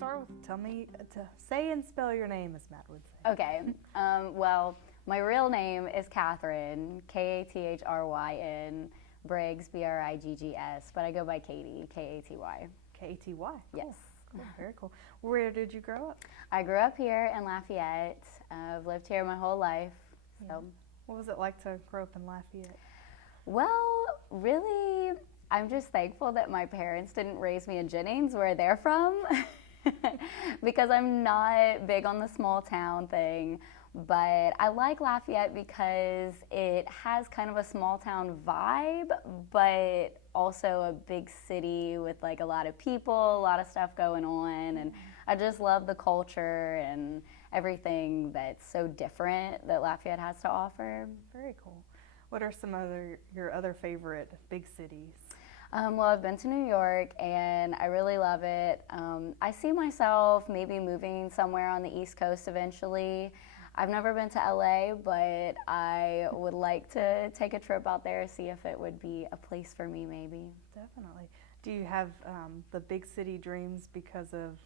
start with tell me to say and spell your name, as Matt would say. Okay. Well, my real name is Catherine, Kathryn, Briggs, Briggs, but I go by Katy, Katy. Katy. Yes. Cool. Very cool. Where did you grow up? I grew up here in Lafayette. I've lived here my whole life. So. Yeah. What was it like to grow up in Lafayette? Well, really, I'm just thankful that my parents didn't raise me in Jennings, where they're from, because I'm not big on the small town thing. But I like Lafayette because it has kind of a small town vibe, but also a big city with like a lot of people, a lot of stuff going on, and I just love the culture and everything that's so different that Lafayette has to offer. Very cool. What are some your other favorite big cities? Well, I've been to New York and I really love it. I see myself maybe moving somewhere on the East Coast eventually. I've never been to LA, but I would like to take a trip out there, see if it would be a place for me maybe. Definitely. Do you have the big city dreams because of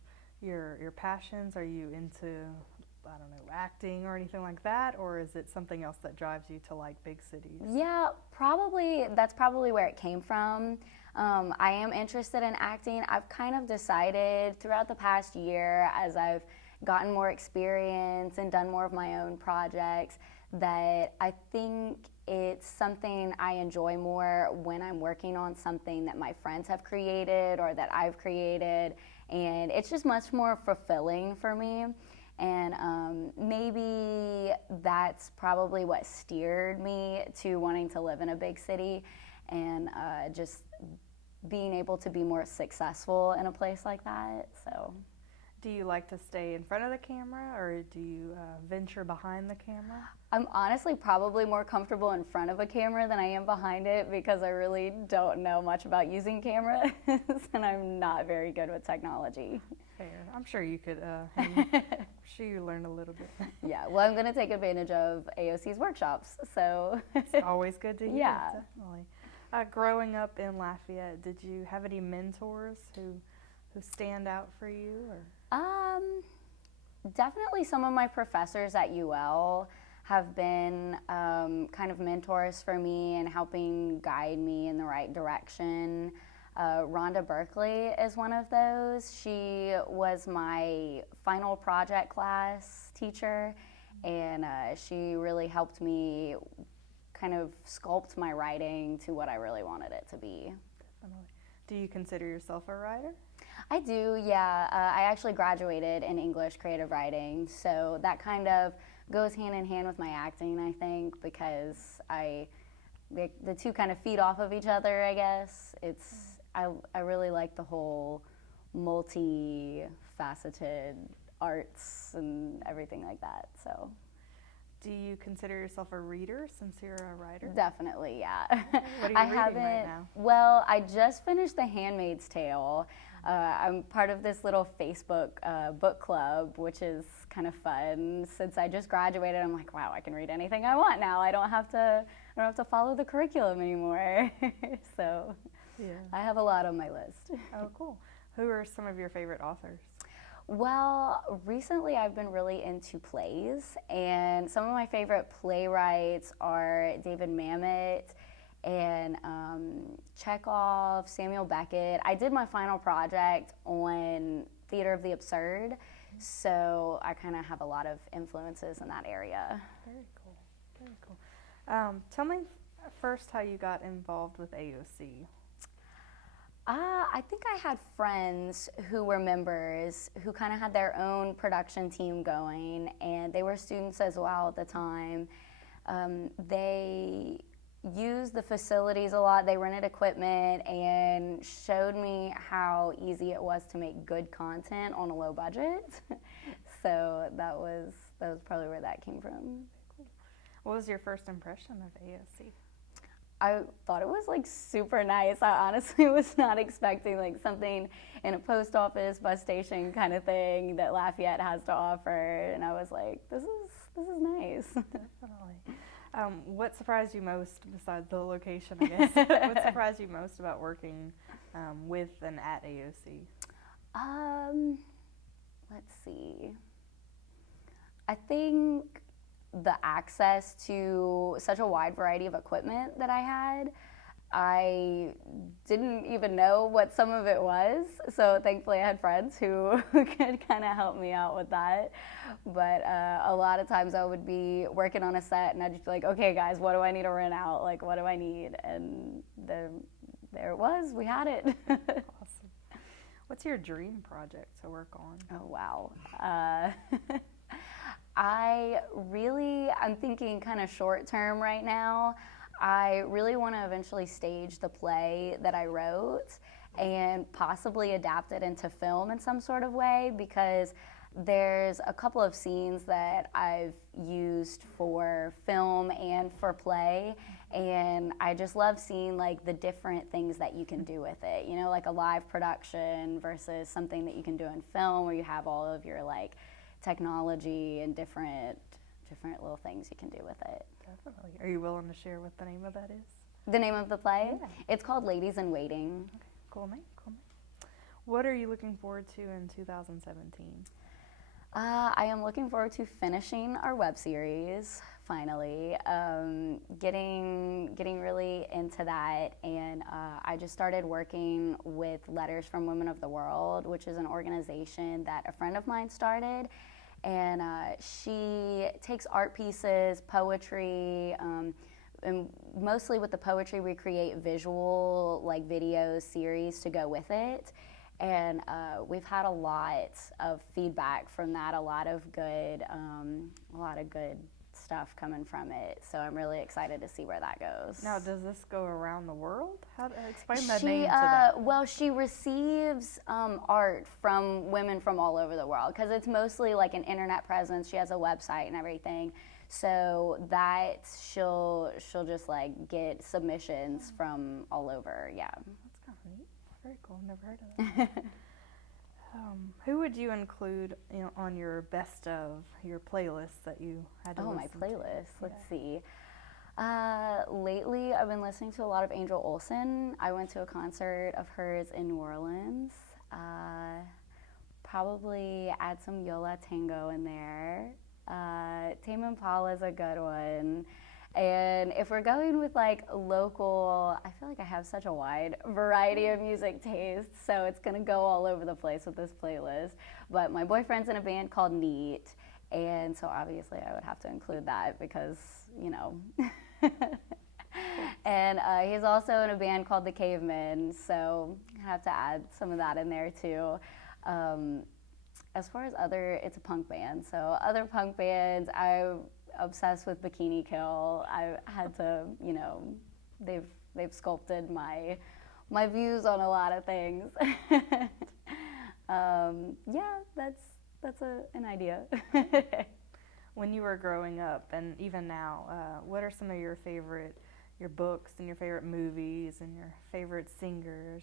your passions? Are you into, I don't know, acting or anything like that? Or is it something else that drives you to like big cities? Yeah, probably. That's probably where it came from. I am interested in acting. I've kind of decided throughout the past year, as I've gotten more experience and done more of my own projects, that I think it's something I enjoy more when I'm working on something that my friends have created or that I've created, and it's just much more fulfilling for me. And maybe that's probably what steered me to wanting to live in a big city, and just being able to be more successful in a place like that. So. Do you like to stay in front of the camera, or do you venture behind the camera? I'm honestly probably more comfortable in front of a camera than I am behind it, because I really don't know much about using cameras and I'm not very good with technology. Fair. I'm sure you could, I'm sure you learn a little bit. Yeah, well, I'm going to take advantage of AOC's workshops, so. It's always good to hear. Yeah. Definitely. Growing up in Lafayette, did you have any mentors who stand out for you? Or? Definitely some of my professors at UL have been kind of mentors for me and helping guide me in the right direction. Rhonda Berkeley is one of those. She was my final project class teacher, and she really helped me kind of sculpt my writing to what I really wanted it to be. Definitely. Do you consider yourself a writer? I do, yeah. I actually graduated in English creative writing, so that kind of goes hand in hand with my acting, I think, because the two kind of feed off of each other, I guess. I really like the whole multi-faceted arts and everything like that, so. Do you consider yourself a reader since you're a writer? Definitely, yeah. What are you reading right now? Well, I just finished The Handmaid's Tale. I'm part of this little Facebook book club, which is kind of fun. Since I just graduated, I'm like, wow, I can read anything I want now. I don't have to follow the curriculum anymore. So yeah. I have a lot on my list. Oh, cool. Who are some of your favorite authors? Well, recently I've been really into plays, and some of my favorite playwrights are David Mamet and Chekhov, Samuel Beckett. I did my final project on Theater of the Absurd, so I kind of have a lot of influences in that area. Very cool, very cool. Tell me first how you got involved with AOC. I think I had friends who were members who kind of had their own production team going, and they were students as well at the time. They used the facilities a lot. They rented equipment and showed me how easy it was to make good content on a low budget. So that was probably where that came from. Cool. What was your first impression of AOC? I thought it was like super nice. I honestly was not expecting like something in a post office, bus station kind of thing that Lafayette has to offer, and I was like, this is nice. Definitely. What surprised you most, besides the location, I guess? What surprised you most about working with and at AOC? let's see. I think the access to such a wide variety of equipment that I had, I didn't even know what some of it was. So thankfully I had friends who could kind of help me out with that. But a lot of times I would be working on a set and I'd just be like, okay guys, what do I need to rent out? Like, what do I need? And there it was, we had it. Awesome. What's your dream project to work on? Oh, wow. I'm thinking kind of short term right now. I really want to eventually stage the play that I wrote and possibly adapt it into film in some sort of way, because there's a couple of scenes that I've used for film and for play, and I just love seeing like the different things that you can do with it, you know, like a live production versus something that you can do in film where you have all of your like technology and different little things you can do with it. Definitely. Are you willing to share what the name of that is? The name of the play? Yeah. It's called Ladies in Waiting. Okay. Cool name. What are you looking forward to in 2017? I am looking forward to finishing our web series, finally, getting really into that, and I just started working with Letters from Women of the World, which is an organization that a friend of mine started, and she takes art pieces, poetry, and mostly with the poetry we create visual like video series to go with it. And we've had a lot of feedback from that, a lot of good stuff coming from it. So I'm really excited to see where that goes. Now, does this go around the world? How to explain that name to that? Well, she receives art from women from all over the world, because it's mostly like an internet presence. She has a website and everything. So that she'll just like get submissions from all over. Yeah. That's kind of neat. Very cool. Never heard of that. Who would you include on your best of your playlist that you had to listen my to? playlist. Let's see. Lately, I've been listening to a lot of Angel Olsen. I went to a concert of hers in New Orleans. Probably add some Yola Tango in there. Tame Impala is a good one. And if we're going with like local, I feel like I have such a wide variety of music tastes, so it's gonna go all over the place with this playlist. But my boyfriend's in a band called Neat, and so obviously I would have to include that because, you know. And he's also in a band called The Cavemen, so I have to add some of that in there too. As far as it's a punk band, so other punk bands, I'm obsessed with Bikini Kill. I had to, they've sculpted my views on a lot of things. Yeah, that's an idea. When you were growing up, and even now, what are some of your books and your favorite movies and your favorite singers?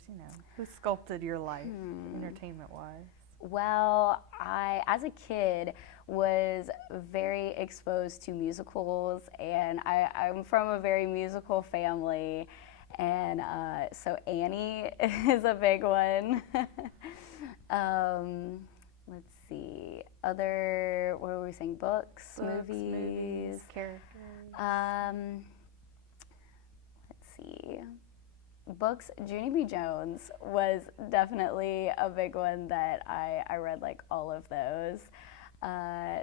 Who sculpted your life, entertainment-wise? Well, I, as a kid, was very exposed to musicals, and I'm from a very musical family, and so Annie is a big one. Let's see, what were we saying? Books, movies, characters. Let's see. Books, Junie B. Jones was definitely a big one that I read like all of those.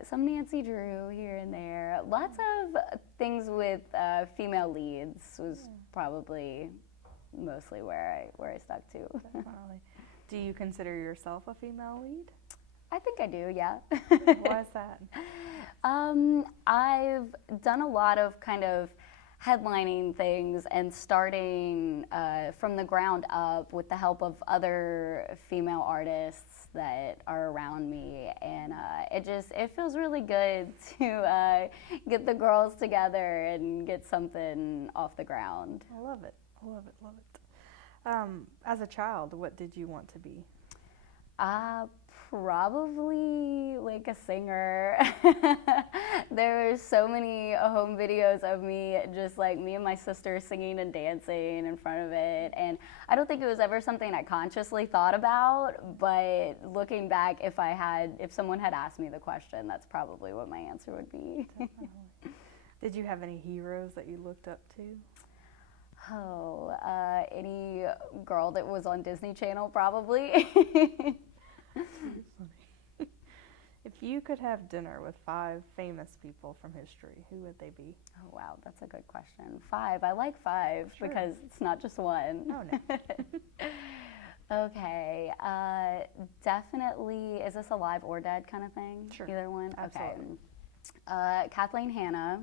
Some Nancy Drew here and there. Lots of things with female leads was probably mostly where I stuck to. Definitely. Do you consider yourself a female lead? I think I do, yeah. Why is that? I've done a lot of kind of headlining things and starting from the ground up with the help of other female artists that are around me, and it feels really good to get the girls together and get something off the ground. I love it. As a child, what did you want to be? Probably like a singer. There were so many home videos of me, just like me and my sister singing and dancing in front of it. And I don't think it was ever something I consciously thought about, but looking back, if someone had asked me the question, that's probably what my answer would be. Did you have any heroes that you looked up to? Oh, any girl that was on Disney Channel, probably. If you could have dinner with 5 famous people from history, who would they be? Oh, wow, that's a good question. 5. I like 5 Sure. because it's not just one. Oh, no. Okay, definitely, is this alive or dead kind of thing? Sure. Either one? Absolutely. Okay. Kathleen Hanna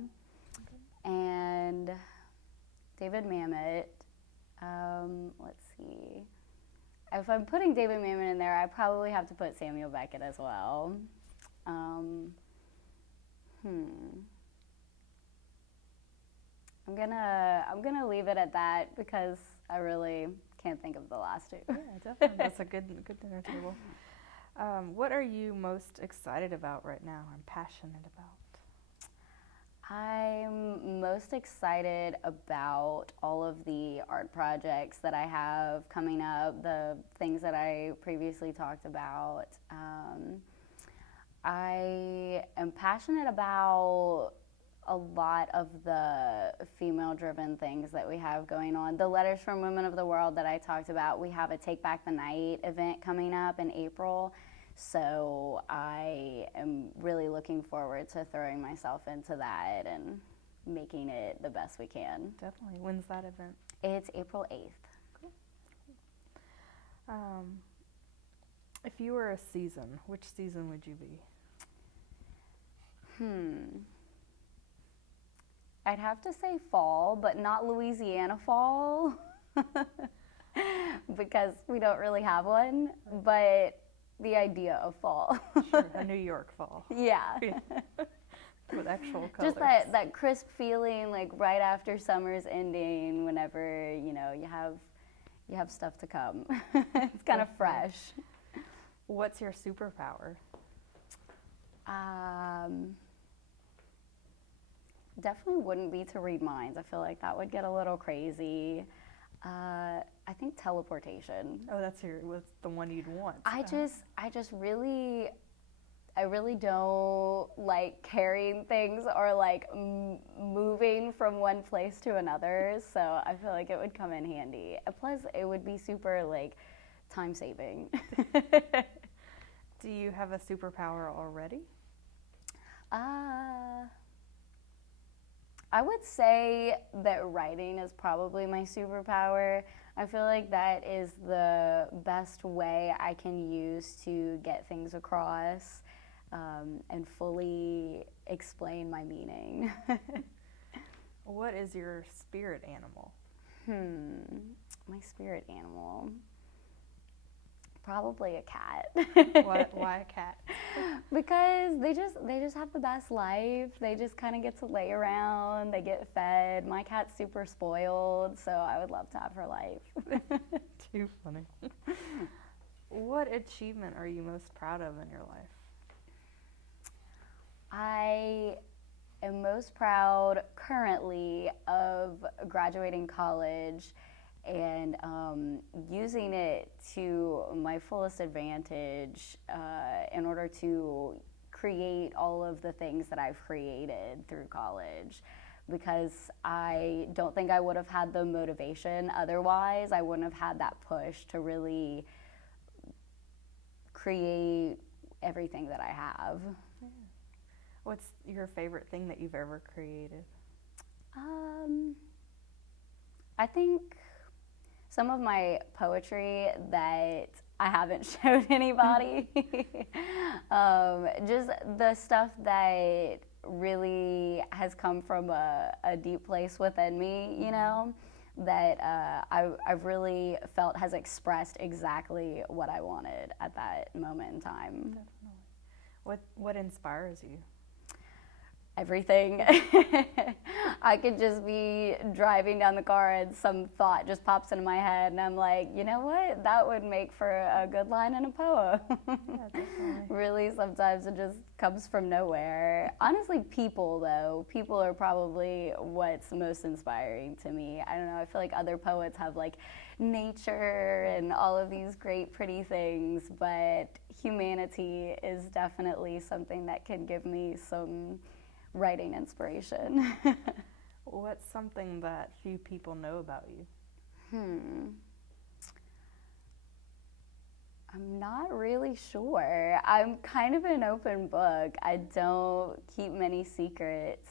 and David Mamet. Let's see. If I'm putting David Mamet in there, I probably have to put Samuel Beckett as well. I'm gonna leave it at that because I really can't think of the last 2. Yeah, definitely. That's a good dinner table. What are you most excited about right now and passionate about? I'm most excited about all of the art projects that I have coming up, the things that I previously talked about. I am passionate about a lot of the female-driven things that we have going on. The Letters from Women of the World that I talked about, we have a Take Back the Night event coming up in April. So I am really looking forward to throwing myself into that and making it the best we can. Definitely. When's that event? It's April 8th. Cool. If you were a season, which season would you be? I'd have to say fall, but not Louisiana fall because we don't really have one, but the idea of fall. Sure, a New York fall. Yeah. With actual colors. Just that crisp feeling, like right after summer's ending, whenever, you have stuff to come. It's kind of fresh. What's your superpower? Definitely wouldn't be to read minds. I feel like that would get a little crazy. I think teleportation. Oh, that's the one you'd want. I really don't like carrying things or like moving from one place to another. So I feel like it would come in handy. Plus, it would be super like time saving. Do you have a superpower already? I would say that writing is probably my superpower. I feel like that is the best way I can use to get things across and fully explain my meaning. What is your spirit animal? My spirit animal. Probably a cat. Why a cat? Because they just have the best life. They just kind of get to lay around. They get fed. My cat's super spoiled, so I would love to have her life. Too funny. What achievement are you most proud of in your life? I am most proud currently of graduating college and using it to my fullest advantage in order to create all of the things that I've created through college. Because I don't think I would have had the motivation otherwise. I wouldn't have had that push to really create everything that I have. Yeah. What's your favorite thing that you've ever created? I think some of my poetry that I haven't showed anybody. Just the stuff that really has come from a deep place within me, that I've really felt has expressed exactly what I wanted at that moment in time. Definitely. What inspires you? everything. I could just be driving down the car and some thought just pops into my head and I'm like, you know what? That would make for a good line in a poem. Yeah, definitely. Really, sometimes it just comes from nowhere. Honestly, people though, people are probably what's most inspiring to me. I don't know, I feel like other poets have like nature and all of these great pretty things, but humanity is definitely something that can give me some writing inspiration. What's something that few people know about you? I'm not really sure. I'm kind of an open book. I don't keep many secrets.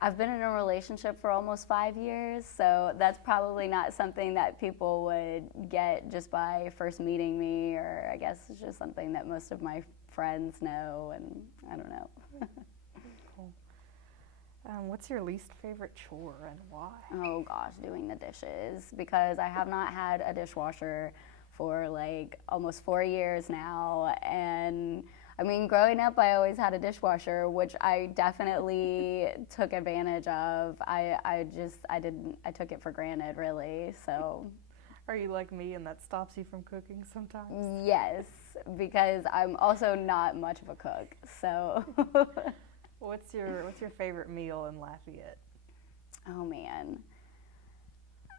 I've been in a relationship for almost 5 years, so that's probably not something that people would get just by first meeting me, or I guess it's just something that most of my friends know, and I don't know. Cool. What's your least favorite chore and why? Oh gosh, doing the dishes, because I have not had a dishwasher for like almost 4 years now, and I mean, growing up, I always had a dishwasher, which I definitely took advantage of. I took it for granted, really, so. Are you like me and that stops you from cooking sometimes? Yes, because I'm also not much of a cook, so. What's your favorite meal in Lafayette? Oh man.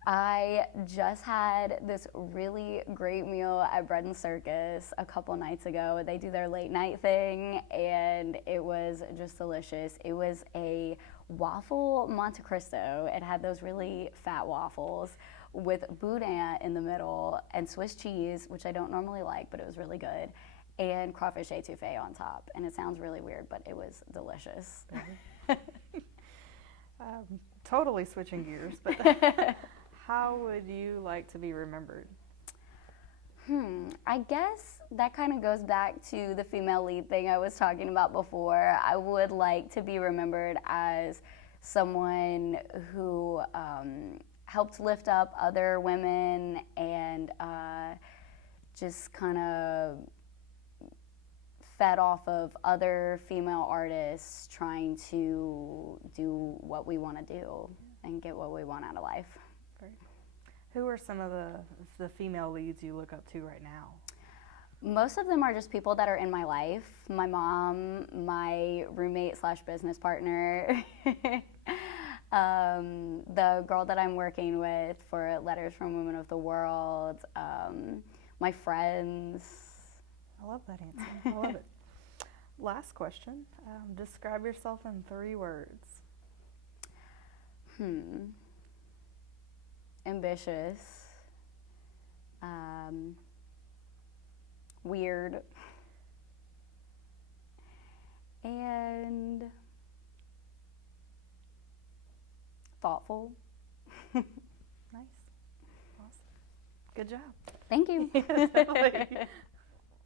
I just had this really great meal at Bread and Circus a couple nights ago. They do their late night thing, and it was just delicious. It was a waffle Monte Cristo. It had those really fat waffles with boudin in the middle and Swiss cheese, which I don't normally like, but it was really good, and crawfish étouffée on top. And it sounds really weird, but it was delicious. Totally switching gears, but how would you like to be remembered? I guess that kind of goes back to the female lead thing I was talking about before. I would like to be remembered as someone who helped lift up other women and just kind of fed off of other female artists trying to do what we want to do and get what we want out of life. Great. Who are some of the female leads you look up to right now? Most of them are just people that are in my life. My mom, my roommate / business partner, the girl that I'm working with for Letters from Women of the World, my friends. I love that answer. I love it. Last question. Describe yourself in 3 words. Ambitious. Weird. And thoughtful. Nice. Awesome. Good job. Thank you. Yeah, definitely.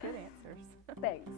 Good answers. Thanks.